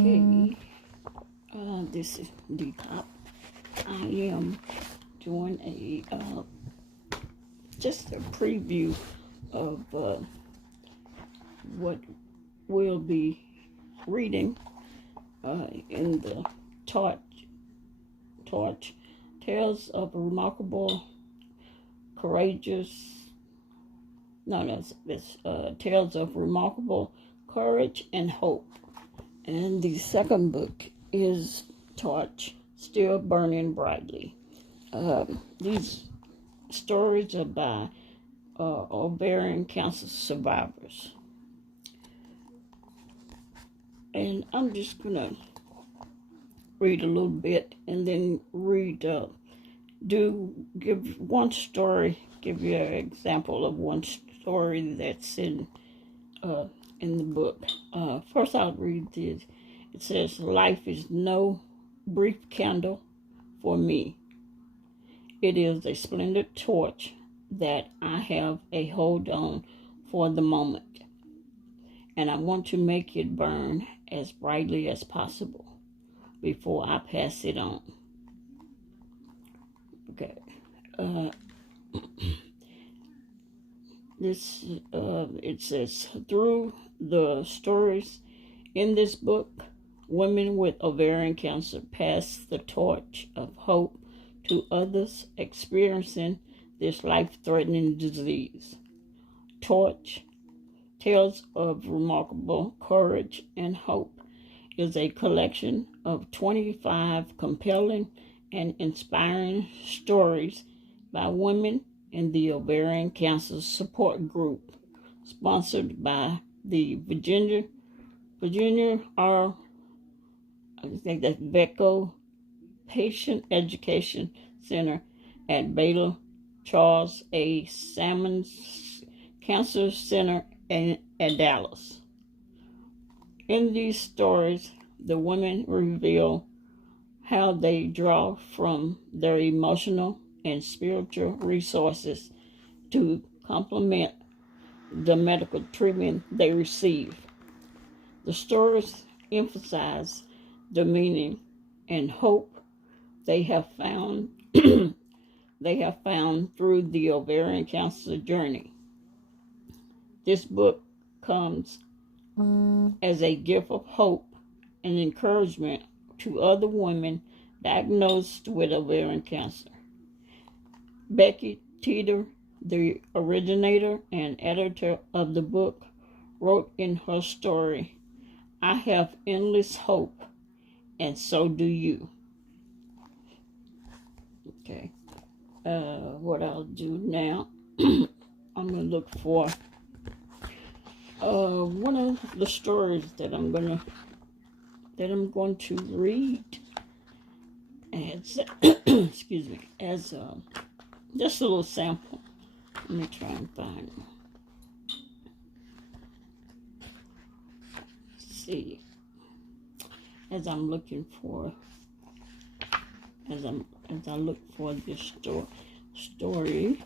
Okay, this is Depop. I am doing just a preview of what we'll be reading in the Torch Tales of a Remarkable, Courageous. No, it's Tales of Remarkable Courage and Hope. And the second book is Torch, Still Burning Brightly. These stories are by ovarian cancer survivors. And I'm just going to read a little bit and then give one story, give you an example of one story that's in the book. First I'll read this. It says, "Life is no brief candle for me. It is a splendid torch that I have a hold on for the moment, and I want to make it burn as brightly as possible before I pass it on." Okay. It says, through the stories in this book, women with ovarian cancer pass the torch of hope to others experiencing this life-threatening disease. Torch, Tales of Remarkable Courage and Hope, is a collection of 25 compelling and inspiring stories by women in the ovarian cancer support group, sponsored by the Virginia R. I think that's Becko Patient Education Center at Baylor Charles A. Sammons Cancer Center at Dallas. In these stories, the women reveal how they draw from their emotional and spiritual resources to complement the medical treatment they receive. The stories emphasize the meaning and hope they have found through the ovarian cancer journey. This book comes as a gift of hope and encouragement to other women diagnosed with ovarian cancer. Becky Teeter, the originator and editor of the book, wrote in her story, "I have endless hope, and so do you." Okay. What I'll do now, I'm going to look for one of the stories that I'm going to read as excuse me, as just a little sample. Let me try and find them. Let's see. As I look for this story.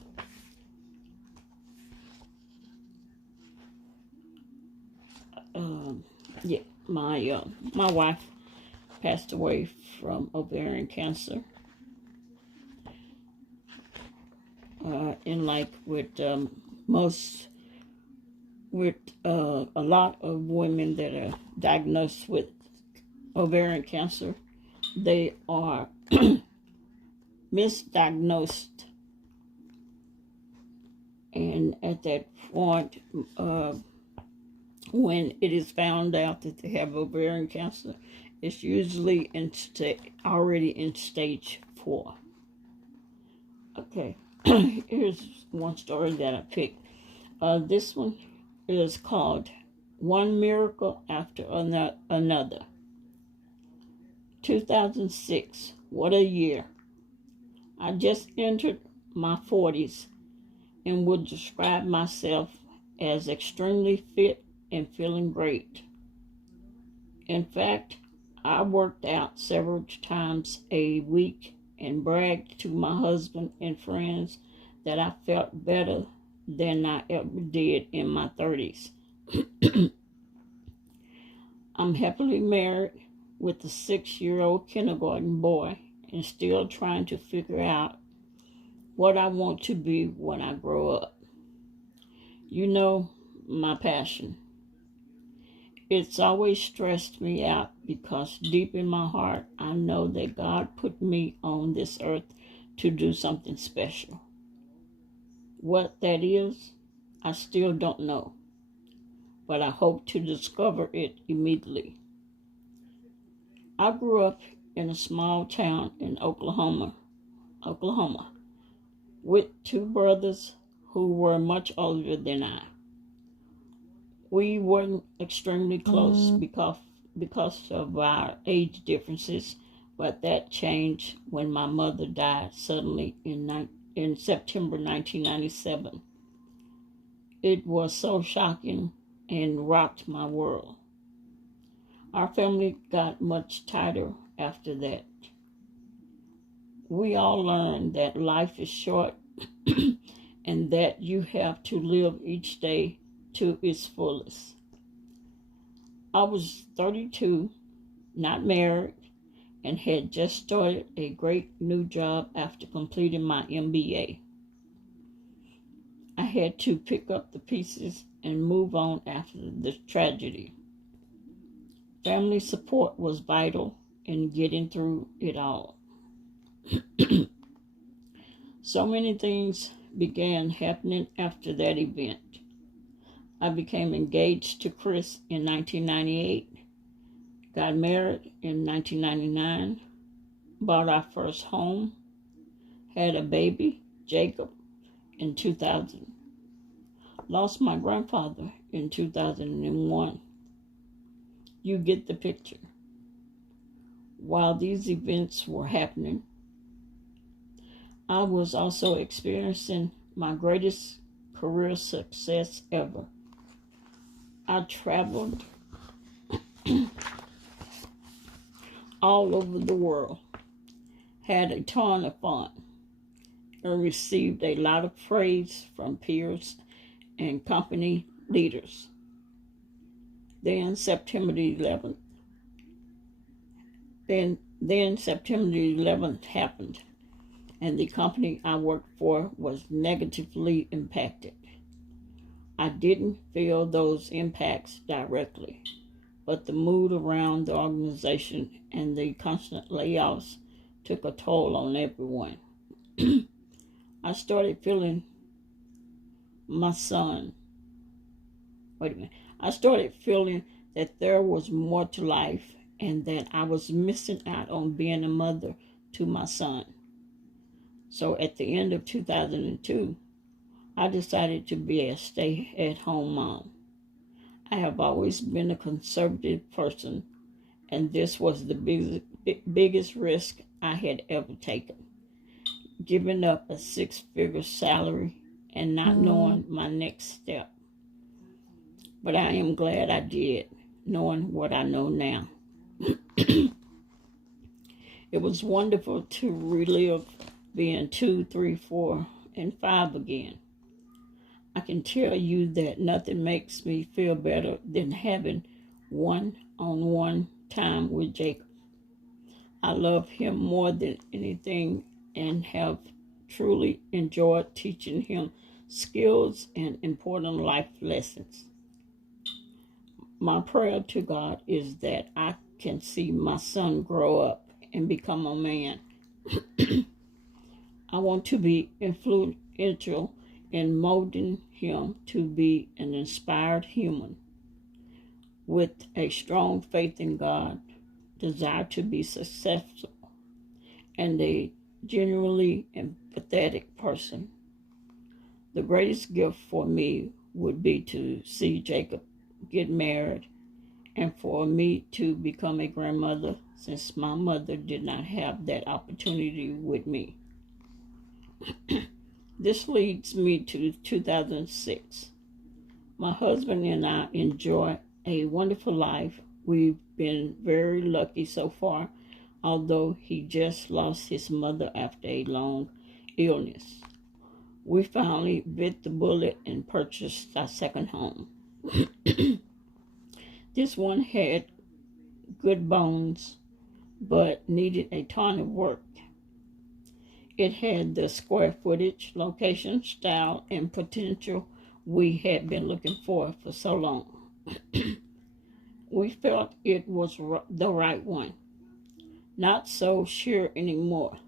My wife passed away from ovarian cancer. And like with a lot of women that are diagnosed with ovarian cancer, they are misdiagnosed, and at that point, when it is found out that they have ovarian cancer, it's usually already in stage 4. Okay. Here's one story that I picked. This one is called One Miracle After Another. 2006. What a year. I just entered my 40s and would describe myself as extremely fit and feeling great. In fact, I worked out several times a week and bragged to my husband and friends that I felt better than I ever did in my 30s. I'm happily married with a 6-year-old kindergarten boy and still trying to figure out what I want to be when I grow up. You know, my passion. It's always stressed me out because deep in my heart, I know that God put me on this earth to do something special. What that is, I still don't know, but I hope to discover it immediately. I grew up in a small town in Oklahoma, with two brothers who were much older than I. We weren't extremely close because of our age differences, but that changed when my mother died suddenly in September 1997. It was so shocking and rocked my world. Our family got much tighter after that. We all learned that life is short and that you have to live each day to its fullest. I was 32, not married, and had just started a great new job after completing my MBA. I had to pick up the pieces and move on after the tragedy. Family support was vital in getting through it all. So many things began happening after that event. I became engaged to Chris in 1998, got married in 1999, bought our first home, had a baby, Jacob, in 2000, lost my grandfather in 2001. You get the picture. While these events were happening, I was also experiencing my greatest career success ever. I traveled all over the world, had a ton of fun, and received a lot of praise from peers and company leaders. Then September 11th happened, and the company I worked for was negatively impacted. I didn't feel those impacts directly, but the mood around the organization and the constant layoffs took a toll on everyone. I started feeling I started feeling that there was more to life and that I was missing out on being a mother to my son. So at the end of 2002, I decided to be a stay-at-home mom. I have always been a conservative person, and this was the biggest risk I had ever taken. Giving up a 6-figure salary and not knowing my next step. But I am glad I did, knowing what I know now. It was wonderful to relive being 2, 3, 4, and 5 again. I can tell you that nothing makes me feel better than having one-on-one time with Jacob. I love him more than anything and have truly enjoyed teaching him skills and important life lessons. My prayer to God is that I can see my son grow up and become a man. I want to be influential in molding him to be an inspired human with a strong faith in God, desire to be successful, and a genuinely empathetic person. The greatest gift for me would be to see Jacob get married and for me to become a grandmother, since my mother did not have that opportunity with me. This leads me to 2006. My husband and I enjoy a wonderful life. We've been very lucky so far, although he just lost his mother after a long illness. We finally bit the bullet and purchased our second home. This one had good bones, but needed a ton of work. It had the square footage, location, style, and potential we had been looking for so long. We felt it was the right one. Not so sure anymore.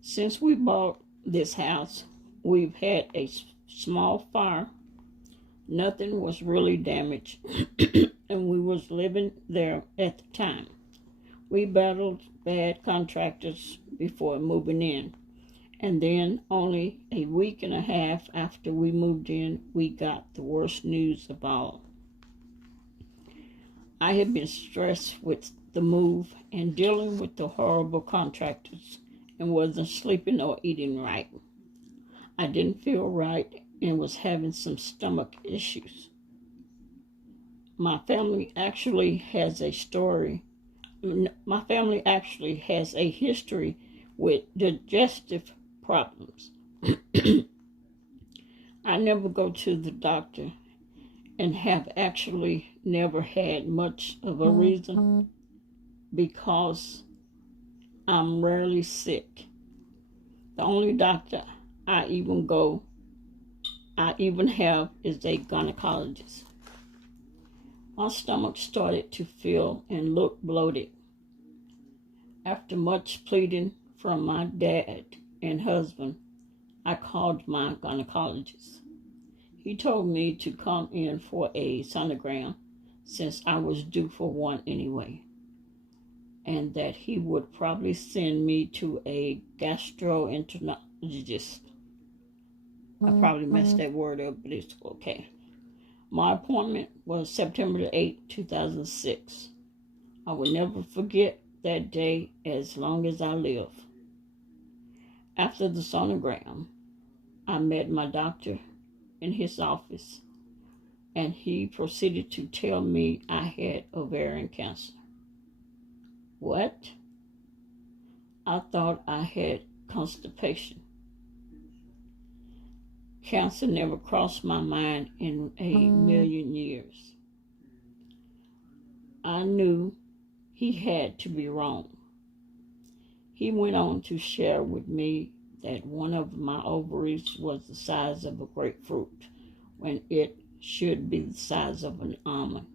Since we bought this house, we've had a small fire. Nothing was really damaged, and we was living there at the time. We battled bad contractors before moving in, and then only a week and a half after we moved in, we got the worst news of all. I had been stressed with the move and dealing with the horrible contractors and wasn't sleeping or eating right. I didn't feel right and was having some stomach issues. My family actually has a history with digestive problems. I never go to the doctor and have actually never had much of a reason because I'm rarely sick. The only doctor I even have is a gynecologist. My stomach started to feel and look bloated. After much pleading from my dad and husband, I called my gynecologist. He told me to come in for a sonogram since I was due for one anyway, and that he would probably send me to a gastroenterologist. I probably messed that word up, but it's okay. My appointment was September 8, 2006. I will never forget that day as long as I live. After the sonogram, I met my doctor in his office, and he proceeded to tell me I had ovarian cancer. What? I thought I had constipation. Cancer never crossed my mind in a million years. I knew he had to be wrong. He went on to share with me that one of my ovaries was the size of a grapefruit when it should be the size of an almond.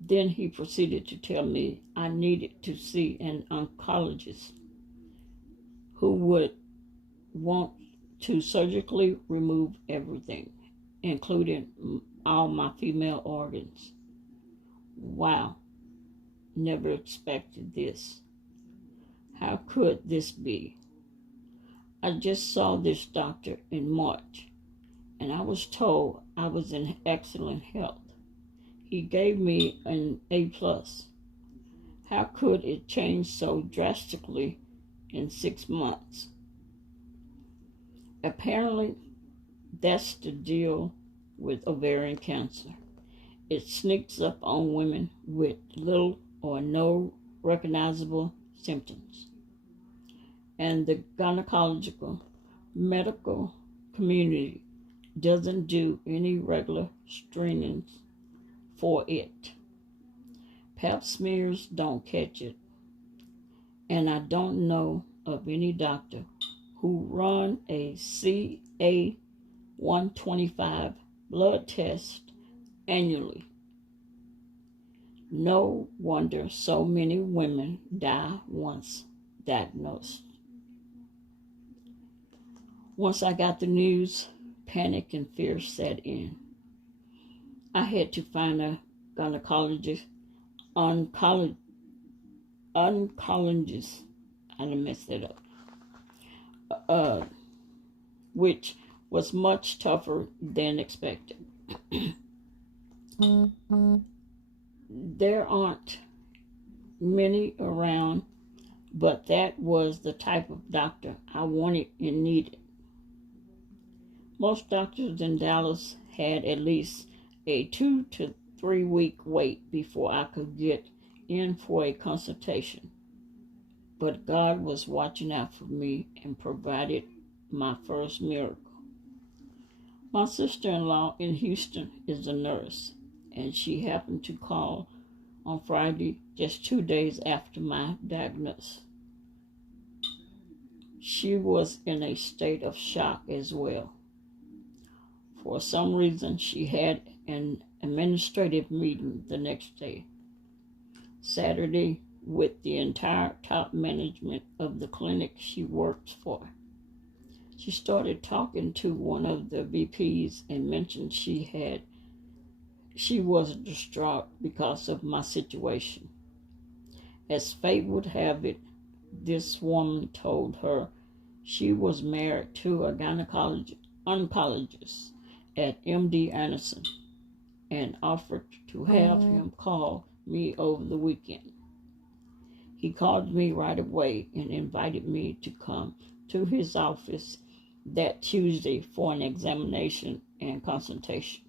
Then he proceeded to tell me I needed to see an oncologist who would want to surgically remove everything, including all my female organs. Wow, never expected this. How could this be? I just saw this doctor in March, and I was told I was in excellent health. He gave me an A+. How could it change so drastically in 6 months? Apparently, that's the deal with ovarian cancer. It sneaks up on women with little or no recognizable symptoms. And the gynecological medical community doesn't do any regular screenings for it. Pap smears don't catch it. And I don't know of any doctor who run a CA 125 blood test annually. No wonder so many women die once diagnosed. Once I got the news, panic and fear set in. I had to find a gynecologist, oncologist, I done messed it up, which was much tougher than expected. There aren't many around, but that was the type of doctor I wanted and needed. Most doctors in Dallas had at least a 2 to 3 week wait before I could get in for a consultation. But God was watching out for me and provided my first miracle. My sister-in-law in Houston is a nurse, and she happened to call on Friday, just 2 days after my diagnosis. She was in a state of shock as well. For some reason, she had an administrative meeting the next day, Saturday, with the entire top management of the clinic she works for. She started talking to one of the VPs and mentioned she was distraught because of my situation. As fate would have it, this woman told her she was married to a oncologist at MD Anderson and offered to have him call me over the weekend. He called me right away and invited me to come to his office that Tuesday for an examination and consultation.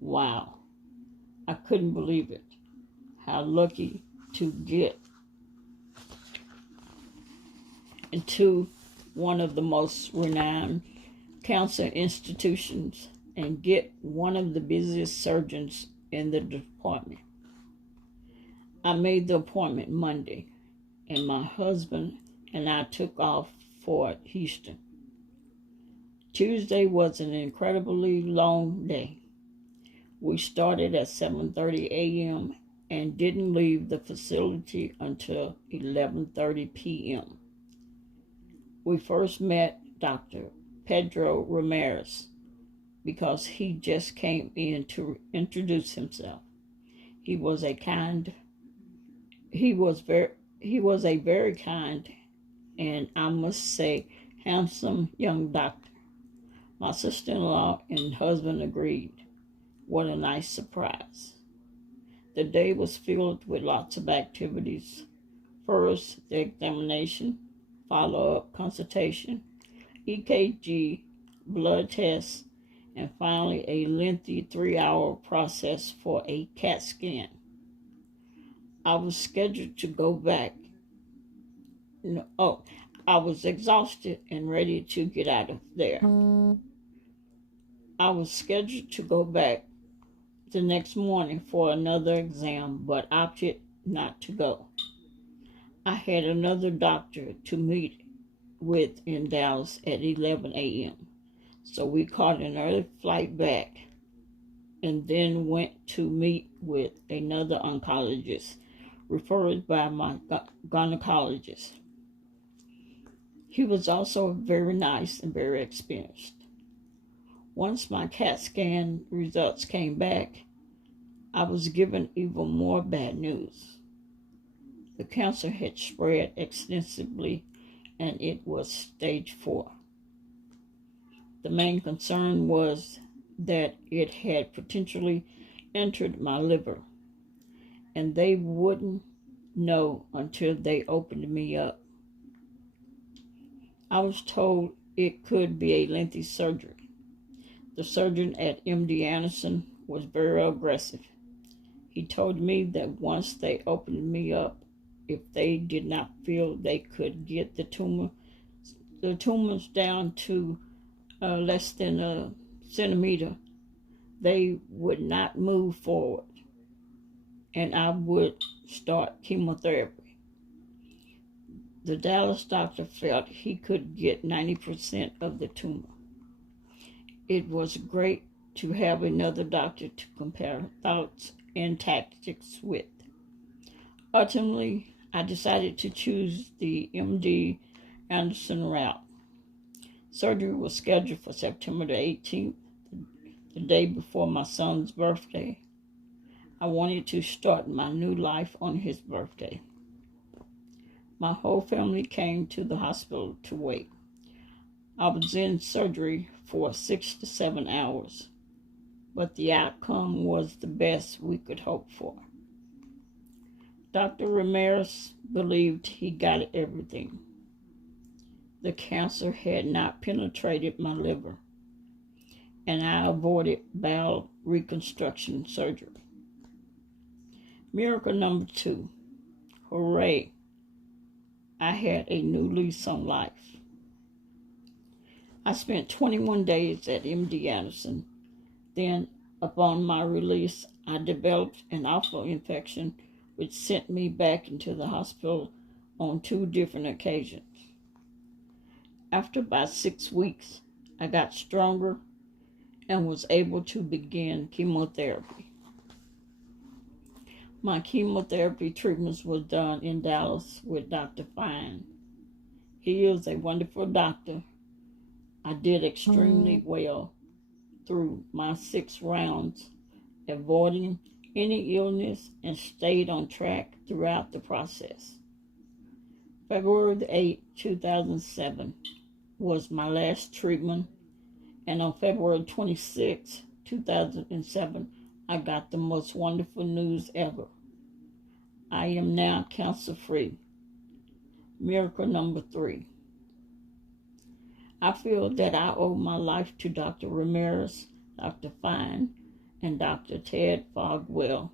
Wow, I couldn't believe it. How lucky to get into one of the most renowned cancer institutions and get one of the busiest surgeons in the department. I made the appointment Monday, and my husband and I took off for Houston. Tuesday was an incredibly long day. We started at 7:30 a.m. and didn't leave the facility until 11:30 p.m. We first met Dr. Pedro Ramirez because he just came in to introduce himself. He was a very kind and, I must say, handsome young doctor. My sister-in-law and husband agreed. What a nice surprise. The day was filled with lots of activities. First, the examination, follow-up consultation, EKG, blood tests, and finally a lengthy 3-hour process for a CAT scan. I was scheduled to go back. I was exhausted and ready to get out of there. I was scheduled to go back the next morning for another exam, but opted not to go. I had another doctor to meet with in Dallas at 11 a.m. So we caught an early flight back and then went to meet with another oncologist referred by my gynecologist. He was also very nice and very experienced. Once my CAT scan results came back, I was given even more bad news. The cancer had spread extensively and it was stage 4. The main concern was that it had potentially entered my liver, and they wouldn't know until they opened me up. I was told it could be a lengthy surgery. The surgeon at MD Anderson was very aggressive. He told me that once they opened me up, if they did not feel they could get the tumors down to less than a centimeter, they would not move forward, and I would start chemotherapy. The Dallas doctor felt he could get 90% of the tumor. It was great to have another doctor to compare thoughts and tactics with. Ultimately, I decided to choose the MD Anderson route. Surgery was scheduled for September the 18th, the day before my son's birthday. I wanted to start my new life on his birthday. My whole family came to the hospital to wait. I was in surgery for 6 to 7 hours, but the outcome was the best we could hope for. Dr. Ramirez believed he got everything. The cancer had not penetrated my liver, and I avoided bowel reconstruction surgery. Miracle number 2. Hooray! I had a new lease on life. I spent 21 days at MD Anderson. Then, upon my release, I developed an awful infection which sent me back into the hospital on 2 different occasions. After about 6 weeks, I got stronger and was able to begin chemotherapy. My chemotherapy treatments were done in Dallas with Dr. Fine. He is a wonderful doctor. I did extremely well through my 6 rounds, avoiding any illness and stayed on track throughout the process. February 8, 2007 was my last treatment, and on February 26, 2007, I got the most wonderful news ever. I am now cancer-free. Miracle number 3. I feel that I owe my life to Dr. Ramirez, Dr. Fine, and Dr. Ted Fogwell,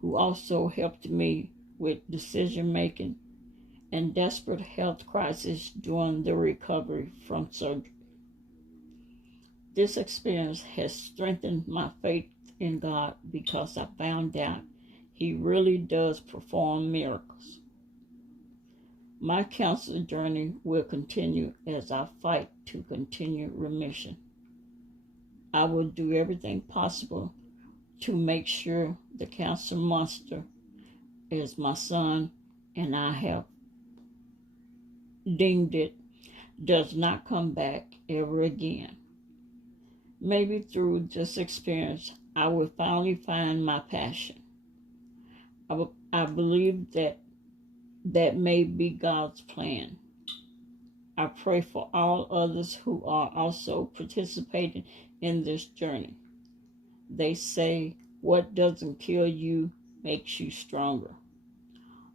who also helped me with decision-making and desperate health crisis during the recovery from surgery. This experience has strengthened my faith in God because I found out He really does perform miracles. My cancer journey will continue as I fight to continue remission. I will do everything possible to make sure the cancer monster, as my son and I have deemed it, does not come back ever again. Maybe through this experience, I will finally find my passion. I believe that may be God's plan. I pray for all others who are also participating in this journey. They say, what doesn't kill you makes you stronger.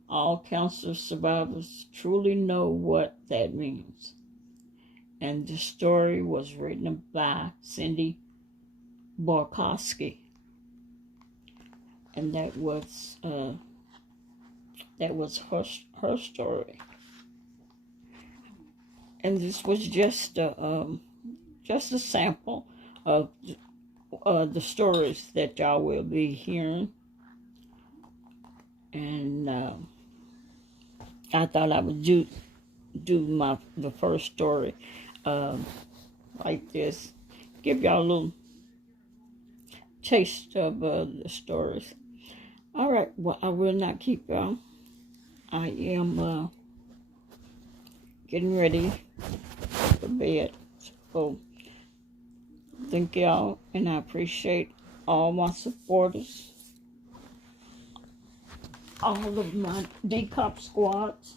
All cancer survivors truly know what that means. And the story was written by Cindy Borkowski. And that was her story. And this was just a sample of the stories that y'all will be hearing. And I thought I would do the first story like this, give y'all a little taste of the stories. All right, well, I will not keep y'all. I am getting ready for bed. So thank y'all, and I appreciate all my supporters, all of my D-Cop squads.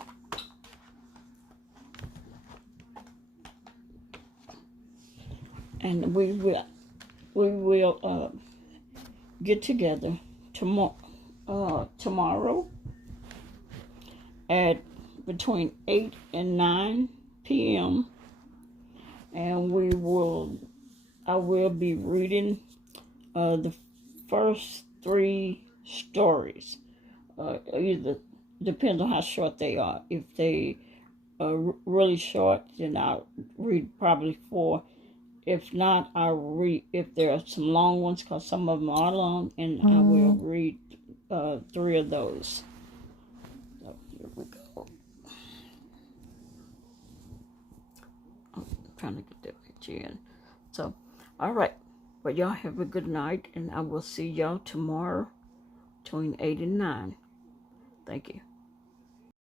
And we will get together tomorrow at between 8 and 9 p.m. and I will be reading the first 3 stories. Either depends on how short they are. If they are really short, then I'll read probably 4. If not, I'll read, if there are some long ones, because some of them are long, and I will read 3 of those. So here we go. I'm trying to get that picture in. So, all right. Well, y'all have a good night, and I will see y'all tomorrow between 8 and 9. Thank you.